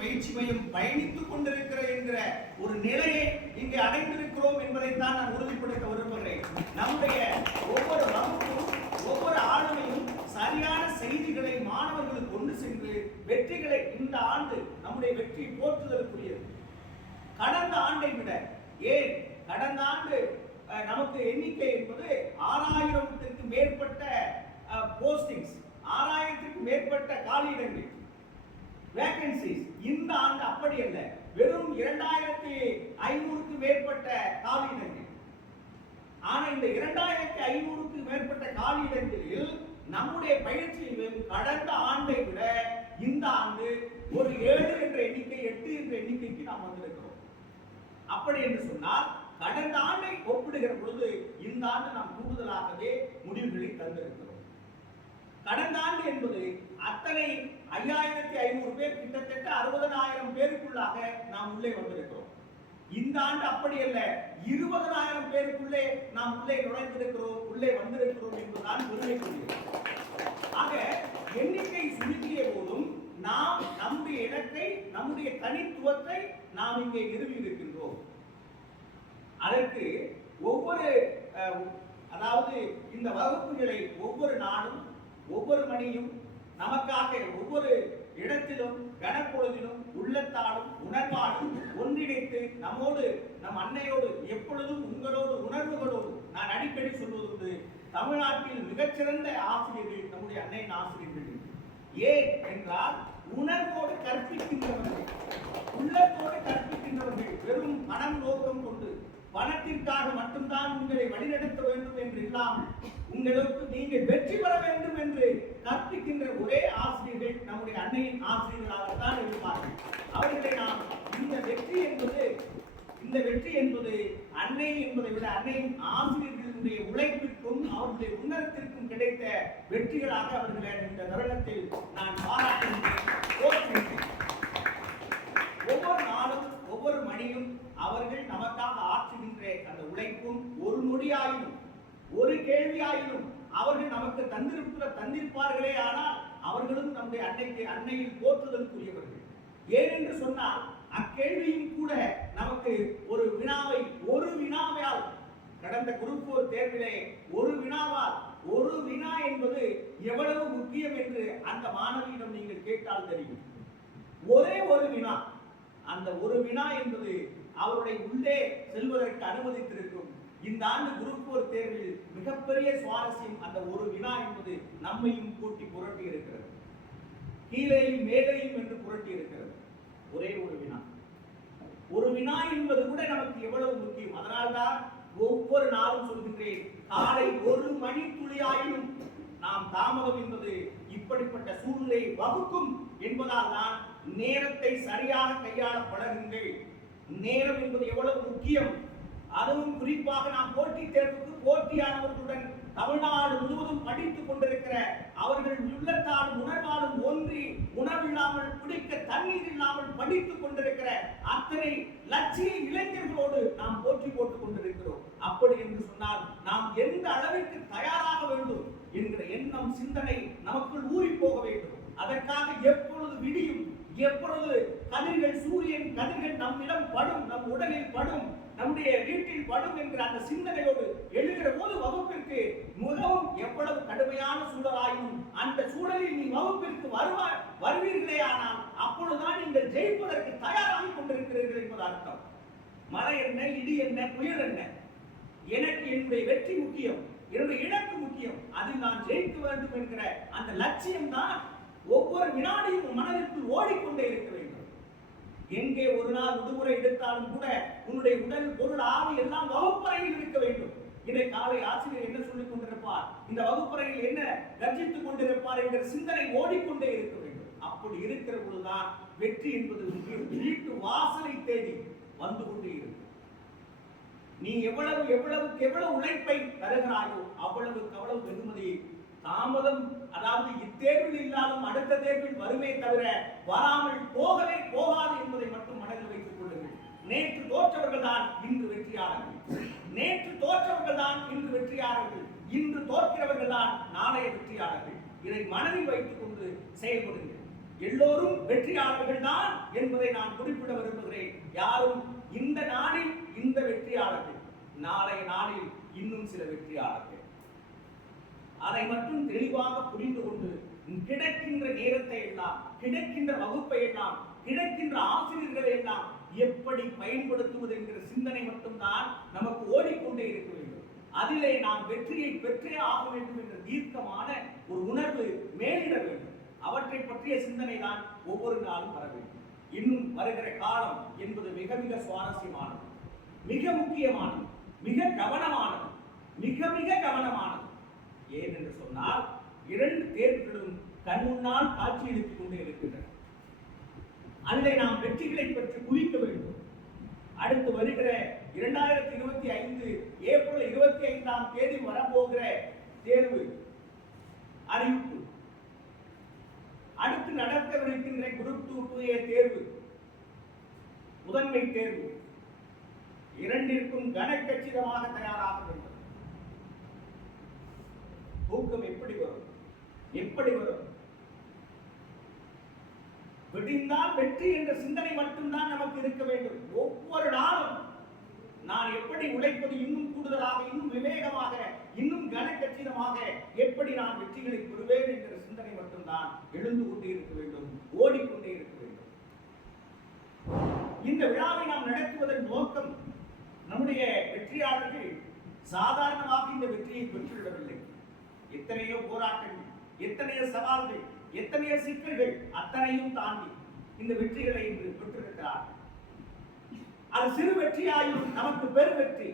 பயிற்சி மையம் பயணித்துக் கொண்டிருக்கிற என்கிற ஒரு நிலையை இங்கே அடைந்திருக்கிறோம் என்பதைத்தான் நான் உறுதிப்படுத்த விரும்புகிறேன். நம்முடைய ஒவ்வொரு வகுப்பும் ஒவ்வொரு ஆளுமையும் சரியான செய்திகளை மாணவர்களுக்கு கொண்டு சென்று வெற்றிகளை இந்த ஆண்டு நம்முடைய வெற்றி போற்றுதலுக்குரியது. கடந்த ஆண்டை விட ஏன் கடந்த ஆண்டு நமக்கு எண்ணிக்கை என்பது 6000க்கு மேற்பட்ட போஸ்டிங்ஸ், 6000க்கு மேற்பட்ட காலியிடங்கள், வேகன்சிஸ். இந்த ஆண்டு அப்படி அல்ல, வெறும் 2500க்கு மேற்பட்ட காலியிடங்கள். ஆனா இந்த 2500க்கு மேற்பட்ட காலியிடங்களில் நம்முடைய பயிற்சி கடந்த ஆண்டை விட இந்த ஆண்டு ஒரு 7 என்ற எண்ணிக்கை 8 என்ற எண்ணிக்கைக்கு நாம் வந்திருக்கிறோம். அப்படி என்று சொன்னால் கடந்த ஆண்டை ஒப்பிடுகிற பொழுது இந்த ஆண்டு நாம் கூடுதலாகவே முடிவுகளை தந்திருக்கிறோம். கடந்த ஆண்டு என்பது அத்தனை 5500 பேர், கிட்டத்தட்ட 60000 பேருக்குள்ளாக நாம் உள்ளே வந்திருக்கிறோம். இந்த ஆண்டு அப்படி அல்ல, 20000 பேருக்குள்ளே நாம் உள்ளே நுழைந்திருக்கிறோம், உள்ளே வந்திருக்கிறோம் என்பதுதான் பெருமைக்குரியது. ஆக எண்ணிக்கை சுருக்கிய போதும் நாம் நம்முடைய இலக்கை, நம்முடைய தனித்துவத்தை நாம் இங்கே நிறுவி இருக்கின்றோம். அதற்கு ஒவ்வொரு அதாவது இந்த வகுப்புகளை ஒவ்வொரு நாளும் ஒவ்வொரு மணியும் நமக்காக ஒவ்வொரு இடத்திலும் கனப்பொழுதிலும் உள்ளத்தாலும் உணர்வாலும் ஒன்றிணைத்து நம்மோடு, நம் அன்னையோடு எப்பொழுதும் உங்களோடு உணர்வுகளோடு, நான் அடிக்கடி சொல்வதுண்டு, தமிழ்நாட்டில் மிகச்சிறந்த ஆசிரியர்கள் நம்முடைய அன்னையின் ஆசிரியர்கள். ஏன் என்றால் உணர்வோடு கற்பிக்கின்றவர்கள், உள்ளத்தோடு கற்பிக்கின்றவர்கள். வெறும் மனம் நோக்கம் கொண்டு பணத்திற்காக மட்டும்தான் உங்களை வழிநடத்த வேண்டும் என்று இல்லாமல் உங்களுக்கு நீங்கள் வெற்றி பெற வேண்டும் என்று கற்பிக்கின்ற ஒரே ஆசிரியர்கள் நம்முடைய அன்னையின் ஆசிரியர்களாகத்தான் இருப்பார்கள். அவர்களை நாம் இந்த வெற்றி என்பது அன்னை என்பதை விட அன்னையின் ஆசிரியர்களுடைய உழைப்பிற்கும் அவர்களுடைய உணர்த்திற்கும் கிடைத்த வெற்றிகளாக அவர்களை இந்த தருணத்தில் நான் பாராட்டுகின்றேன். ஒவ்வொரு நாளும் ஒவ்வொரு மணியும் அவர்கள் நமக்காக ஆற்றுகின்ற அந்த உழைப்பும் ஒரு நொடியாயினும் ஒரு கேள்வியாயினும் அவர்கள் நமக்கு தந்திருப்பார்களே, ஆனால் அவர்களும் நம்முடைய அன்னையில் போற்றுதலுக்குரியவர்கள். ஏனென்று சொன்னால் அக்கேள்வியும் கூட நமக்கு ஒரு வினாவால் கடந்த குரூப் 4 தேர்விலே ஒரு வினா என்பது எவ்வளவு முக்கியம் என்று அந்த மாணவியிடம் நீங்கள் கேட்டால் தெரியும். ஒரே ஒரு வினா, அந்த ஒரு வினா என்பது அவருடைய உள்ளே செல்வதற்கு அனுமதித்திருக்கும். இந்த ஆண்டு குரூப் 4 தேர்வில் மிகப்பெரிய சுவாரஸ்யம் அந்த ஒரு வினா என்பது நம்மையும் கூட்டி புரட்டி இருக்கிறது, கீழையும் மேலையும் என்று புரட்டி இருக்கிறது. ஒரே ஒரு வினா என்பது கூட நமக்கு எவ்வளவு முக்கியம். அதனால்தான் ஒவ்வொரு நாளும் சொல்கின்றேன், காலை 1 மணி துளியாயினும் நாம் தாமதம் என்பது இப்படிப்பட்ட சூழ்நிலை வகுக்கும் என்பதால் தான் நேரத்தை சரியாக கையாள பழகுங்கள். நேரம் என்பது எவ்வளவு முக்கியம். அதுவும் குறிப்பாக நாம் போட்டித் தேர்வுக்கு போட்டியானவர்களுடன் தமிழ்நாடு முழுவதும் படித்துக் கொண்டிருக்கிற அவர்கள் உள்ளத்தாலும் உணர்வாலும் ஒன்றி, உணவில்லாமல் குடிக்க தண்ணீர் இல்லாமல் படித்துக் கொண்டிருக்கிற அத்தனை லட்சிய இளைஞர்களோடு நாம் போட்டி போட்டுக் கொண்டிருக்கிறோம். அப்படி என்று சொன்னால் நாம் எந்த அளவிற்கு தயாராக வேண்டும் என்கிற எண்ணம், சிந்தனை நமக்குள் ஊறி போக வேண்டும். அதற்காக எப்பொழுது விடியும், எப்பொழுது கதிர்கள், சூரியன் கதிர்கள் நம்மிடம் படும், நம் உடலில் படும், நம்முடைய வீட்டில் படும் என்கிற அந்த சிந்தனையோடு எழுகிற போது வகுப்பிற்கு மிகவும் எவ்வளவு கடுமையான சூழலாயினும் அந்த சூழலில் நீ வகுப்பிற்கு வருவீர்களே, ஆனால் அப்பொழுதுதான் நீங்கள் ஜெயிப்பதற்கு தயாராகி கொண்டிருக்கிறீர்கள் என்பது அர்த்தம். மழை என்ன, இடி என்ன, புயல் என்ன, எனக்கு என்னுடைய வெற்றி முக்கியம், என்னுடைய இலக்கு முக்கியம், அதில் நான் ஜெயிக்க வேண்டும் என்கிற அந்த லட்சியம் தான் ஒவ்வொரு வினாடியும் மனதிற்குள் ஓடிக்கொண்டே இருக்க வேண்டும். எங்கே ஒரு நாள் விடுமுறை எடுத்தாலும் கூட உன்னுடைய உடல், பொருள், ஆவி எல்லாம் வகுப்பறையில் இருக்க வேண்டும். இதை காலை ஆசிரியர் என்ன சொல்லிக் கொண்டிருப்பார், இந்த வகுப்பறையில் என்ன கர்ஜித்துக் கொண்டிருப்பார் என்கிற சிந்தனை ஓடிக்கொண்டே இருக்க வேண்டும். அப்படி இருக்கிற பொழுதுதான் வெற்றி என்பது வீட்டு வாசலை தேடி வந்து கொண்டே இருக்கும். நீ எவ்வளவு உழைப்பை தருகிறாயோ அவ்வளவு வெகுமதி. தாமதம், அதாவது இத்தேர்வில் இல்லாமல் அடுத்த தேர்வில் வருமே தவிர வராமல் போகவே போகாது என்பதை மட்டும் மனதில் வைத்துக் கொள்ளுங்கள். நேற்று தோற்றவர்கள் தான் இன்று வெற்றியாளர்கள், இன்று தோற்கிறவர்கள் தான் நாளைய வெற்றியாளர்கள். இதை மனதில் வைத்துக் கொண்டு செயல்படுங்கள். எல்லோரும் வெற்றியாளர்கள் தான் என்பதை நான் குறிப்பிட விரும்புகிறேன். யாரும் இந்த நாளில் இந்த வெற்றியாளர்கள், நாளைய நாளில் இன்னும் சில வெற்றியாளர்கள். அதை மட்டும் தெளிவாக புரிந்து கொண்டு கிடைக்கின்ற நேரத்தை எல்லாம், கிடைக்கின்ற வகுப்பை எல்லாம், கிடைக்கின்ற ஆசிரியர்களை எல்லாம் எப்படி பயன்படுத்துவது என்கிற சிந்தனை மட்டும்தான் நமக்கு ஓடிக்கொண்டே இருக்க வேண்டும். அதிலே நாம் வெற்றியை பெற்றே ஆக வேண்டும் என்ற தீர்க்கமான ஒரு உணர்வு மேலிட வேண்டும். அவற்றை பற்றிய சிந்தனை தான் ஒவ்வொரு நாளும் வர வேண்டும். இன்னும் வருகிற காலம் என்பது மிக மிக சுவாரஸ்யமானது, மிக முக்கியமானது, மிக கவனமானது, மிக மிக கவனமானது. ஏன் என்று சொன்னால், 2 தேர்வுகளும் கண் முன்னால் காட்சியளித்துக் கொண்டே இருக்கின்றன. அதிலே நாம் வெற்றிகளை பற்றி குவிக்க வேண்டும். அடுத்து வருகிற 2025 ஏப்ரல் 25ஆம் தேதி வரப்போகிற தேர்வு அறிவிப்பு, அடுத்து நடக்கவிருக்கின்ற குரூப் 2A தேர்வு, முதன்மை தேர்வு, இரண்டிற்கும் கனக்கச்சிதமாக தயாராக வேண்டும். ஊக்கம் எப்படி வரும்? எப்படி வரும்? விடிந்தால் வெற்றி என்ற சிந்தனை மட்டும்தான் நமக்கு இருக்க வேண்டும். ஒவ்வொரு நாளும் நான் எப்படி உழைப்பது இன்னும் கூடுதலாக, இன்னும் விவேகமாக, இன்னும் கனக்கச்சிதமாக எப்படி நான் வெற்றிகளை பெறுவேன் என்கிற சிந்தனை மட்டும்தான் எழுந்து கொண்டே இருக்க வேண்டும், ஓடிக்கொண்டே இருக்க வேண்டும். இந்த விழாவை நாம் நடத்துவதன் நோக்கம், நம்முடைய வெற்றியாளர்கள் சாதாரணமாக இந்த வெற்றியை பெற்றுவிடவில்லை. எத்தனையோ போராட்டங்கள், எத்தனையோ சவால்கள், எத்தனையோ சிக்கல்கள், அத்தனையும் தாண்டி இந்த வெற்றிகளை இன்று பெற்றிருக்கிறார். அது சிறு வெற்றியாயும் நமக்கு பெரு வெற்றி.